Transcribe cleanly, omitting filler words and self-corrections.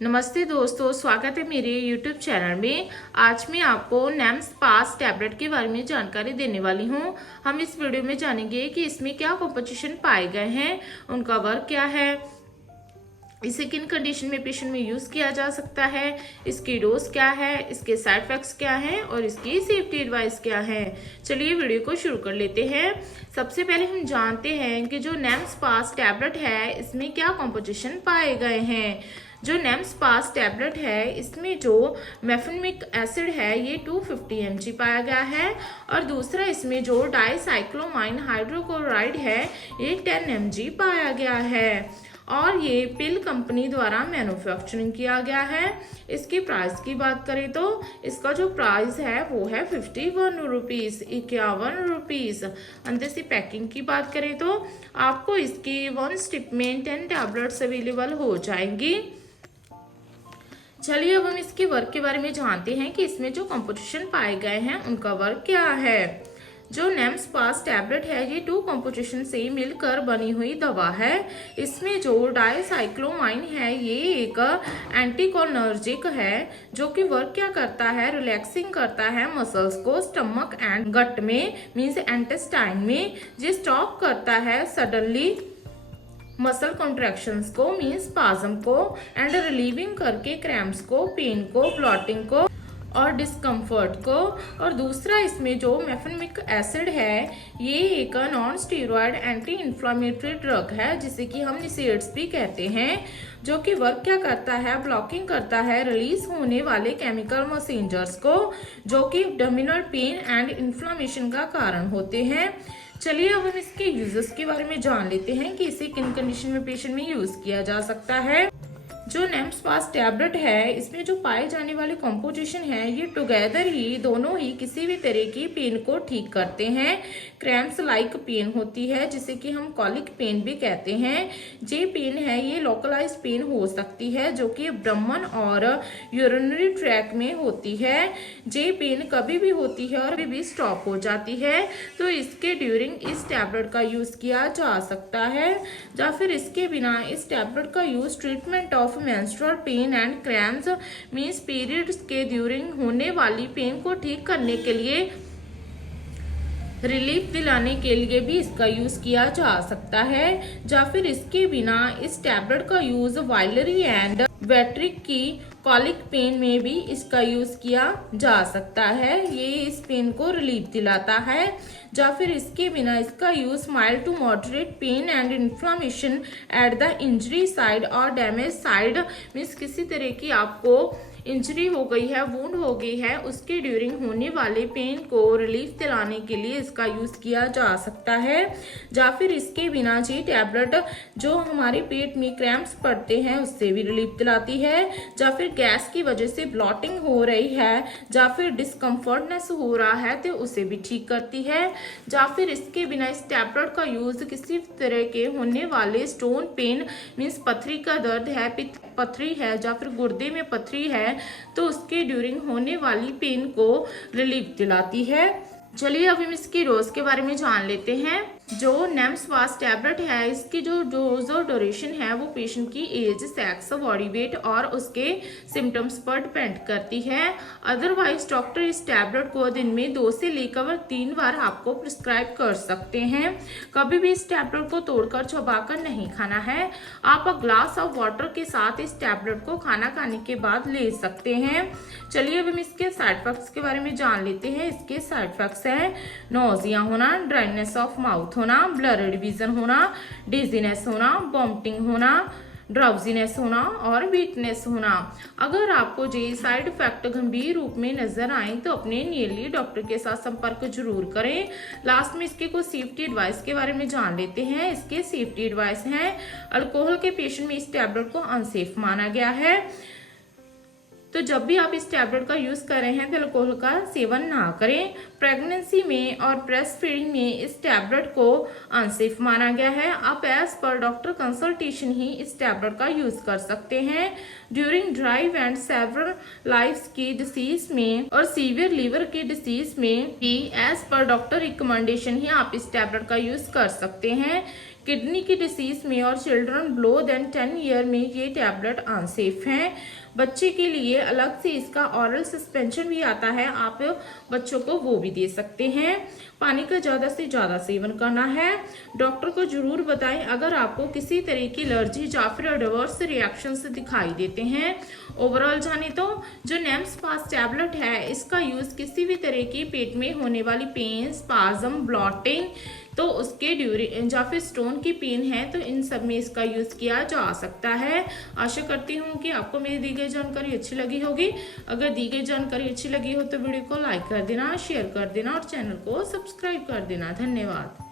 नमस्ते दोस्तों, स्वागत है मेरे YouTube चैनल में। आज मैं आपको नेम्स पास टैबलेट के बारे में जानकारी देने वाली हूं। हम इस वीडियो में जानेंगे कि इसमें क्या कॉम्पोजिशन पाए गए हैं, उनका वर्क क्या है, इसे किन कंडीशन में पेशेंट में यूज किया जा सकता है, इसकी डोज क्या है, इसके साइड इफेक्ट्स क्या हैं और इसकी सेफ्टी एडवाइस क्या है। चलिए वीडियो को शुरू कर लेते हैं। सबसे पहले हम जानते हैं कि जो नेम्स पास टैबलेट है इसमें क्या कॉम्पोजिशन पाए गए हैं। जो नेम्स पास टैबलेट है इसमें जो मेफेनमिक एसिड है ये 250 mg पाया गया है और दूसरा इसमें जो डाइसाइक्लोमाइन हाइड्रोक्लोराइड है ये 10 mg पाया गया है और ये पिल कंपनी द्वारा मैन्युफैक्चरिंग किया गया है। इसकी प्राइस की बात करें तो इसका जो प्राइस है वो है 51 रुपीज़, 51 रुपीज़। अंदर से पैकिंग की बात करें तो आपको इसकी 1 स्टिप में 10 टैबलेट्स अवेलेबल हो जाएंगी। चलिए अब हम इसके वर्क के बारे में जानते हैं कि इसमें जो कंपोजिशन पाए गए हैं उनका वर्क क्या है। जो नेम्स पास टैबलेट है ये 2 कंपोजिशन से मिलकर बनी हुई दवा है। इसमें जो डाइसाइक्लोमाइन है ये एक एंटीकोलिनर्जिक है जो कि वर्क क्या करता है, रिलैक्सिंग करता है मसल्स को स्टमक एंड गट में मीन्स इंटेस्टाइन में, जो स्टॉप करता है सडनली मसल कॉन्ट्रैक्शंस को मीन्स स्पाज्म को एंड रिलीविंग करके क्रैम्प्स को, पेन को, ब्लॉटिंग को और डिस्कम्फर्ट को। और दूसरा इसमें जो मेफेनमिक एसिड है ये एक non steroid anti inflammatory drug है जिसे कि हम निसेड्स भी कहते हैं, जो कि वर्क क्या करता है, ब्लॉकिंग करता है रिलीज होने वाले केमिकल मैसेंजर्स को जो कि एब्डोमिनल पेन एंड इन्फ्लामेशन का कारण होते हैं। चलिए अब हम इसके यूजेस के बारे में जान लेते हैं कि इसे किन कंडीशन में पेशेंट में यूज किया जा सकता है। जो नेम्स पास टैबलेट है इसमें जो पाए जाने वाले कॉम्पोजिशन है ये टुगेदर ही दोनों ही किसी भी तरह की पेन को ठीक करते हैं। क्रैम्प्स लाइक पेन होती है जिसे कि हम कॉलिक पेन भी कहते हैं। जे पेन है ये लोकलाइज पेन हो सकती है जो कि ब्रह्मन और यूरिनरी ट्रैक में होती है। जे पेन कभी भी होती है और कभी भी स्टॉप हो जाती है तो इसके ड्यूरिंग इस टैबलेट का यूज किया जा सकता है या फिर इसके बिना इस टैबलेट का use treatment of menstrual pain and cramps means periods के ड्यूरिंग होने वाली पेन को ठीक करने के लिए, रिलीफ दिलाने के लिए भी इसका यूज किया जा सकता है या फिर इसके बिना इस टैबलेट का यूज वाइलरी एंड वेट्रिक की कॉलिक पेन में भी इसका यूज किया जा सकता है। ये इस पेन को रिलीफ दिलाता है या फिर इसके बिना इसका use mild to moderate pain and inflammation at the injury side और डैमेज साइड मीन्स किसी तरह की आपको इंजरी हो गई है, वुंड हो गई है, उसके ड्यूरिंग होने वाले पेन को रिलीफ दिलाने के लिए इसका यूज किया जा सकता है या फिर इसके बिना जी टैबलेट जो हमारे पेट में क्रैम्प्स पड़ते हैं उससे भी रिलीफ दिलाती है या फिर गैस की वजह से ब्लॉटिंग हो रही है या फिर डिस्कम्फर्टनेस हो रहा है तो उसे भी ठीक करती है या फिर इसके बिना इस टैबलेट का यूज किसी तरह के होने वाले स्टोन पेन मीन्स पथरी का दर्द है, पित्त पथरी है या फिर गुर्दे में पथरी है तो उसके ड्यूरिंग होने वाली पेन को रिलीफ दिलाती है। चलिए अब हम इसकी डोज के बारे में जान लेते हैं। जो नेम्स पास टैबलेट है इसकी जो डोज और ड्यूरेशन है वो पेशेंट की एज, सेक्स, बॉडी वेट और उसके सिम्टम्स पर डिपेंड करती है। अदरवाइज डॉक्टर इस टैबलेट को दिन में 2 से लेकर 3 बार आपको प्रिस्क्राइब कर सकते हैं। कभी भी इस टैबलेट को तोड़कर चबाकर नहीं खाना है। आप ग्लास ऑफ वाटर के साथ इस टैबलेट को खाना खाने के बाद ले सकते हैं। चलिए अब हम इसके साइड इफेक्ट्स के बारे में जान लेते हैं। इसके साइड इफेक्ट्स है नोजिया होना, ड्राइनेस ऑफ माउथ होना, ब्लरड विजन होना, डिजीनेस होना, वॉमिटिंग होना, ड्राउजीनेस होना और वीकनेस होना। अगर आपको ये साइड इफेक्ट गंभीर रूप में नजर आए तो अपने नियरली डॉक्टर के साथ संपर्क जरूर करें। लास्ट में इसके कुछ सेफ्टी एडवाइस के बारे में जान लेते हैं। इसके सेफ्टी एडवाइस हैं, अल्कोहल के पेशेंट में इस टैबलेट को अनसेफ माना गया है तो जब भी आप इस टैबलेट का यूज कर रहे हैं तो अल्कोहल का सेवन ना करें। प्रेगनेंसी में और ब्रेस्ट फीडिंग में इस टैबलेट को अनसेफ माना गया है। आप एज पर डॉक्टर कंसल्टेशन ही इस टैबलेट का यूज कर सकते हैं। During drive and several life की डिसीज में और सीवियर लीवर की डिसीज में भी एज पर डॉक्टर रिकमेंडेशन ही आप इस टैबलेट का यूज कर सकते हैं। किडनी की डिसीज में और चिल्ड्रन बिलो देन 10 ईयर में ये टैबलेट अनसेफ हैं। बच्चे के लिए अलग से इसका ऑरल सस्पेंशन भी आता है, आप बच्चों को वो भी दे सकते हैं। पानी का ज़्यादा से ज़्यादा सेवन करना है। डॉक्टर को जरूर बताएं अगर आपको किसी तरह की एलर्जी या फिर एडवर्स रिएक्शंस दिखाई देते हैं। ओवरऑल जाने तो जो नेम्स पास टैबलेट है इसका यूज़ किसी भी तरह की पेट में होने वाली पेन, स्पाज्म, ब्लॉटिंग तो उसके ड्यूरिंग या फिर स्टोन की पेन है तो इन सब में इसका यूज किया जा सकता है। आशा करती हूँ कि आपको मेरी दी गई जानकारी अच्छी लगी होगी। अगर दी गई जानकारी अच्छी लगी हो तो वीडियो को लाइक कर देना, शेयर कर देना और चैनल को सब्सक्राइब कर देना। धन्यवाद।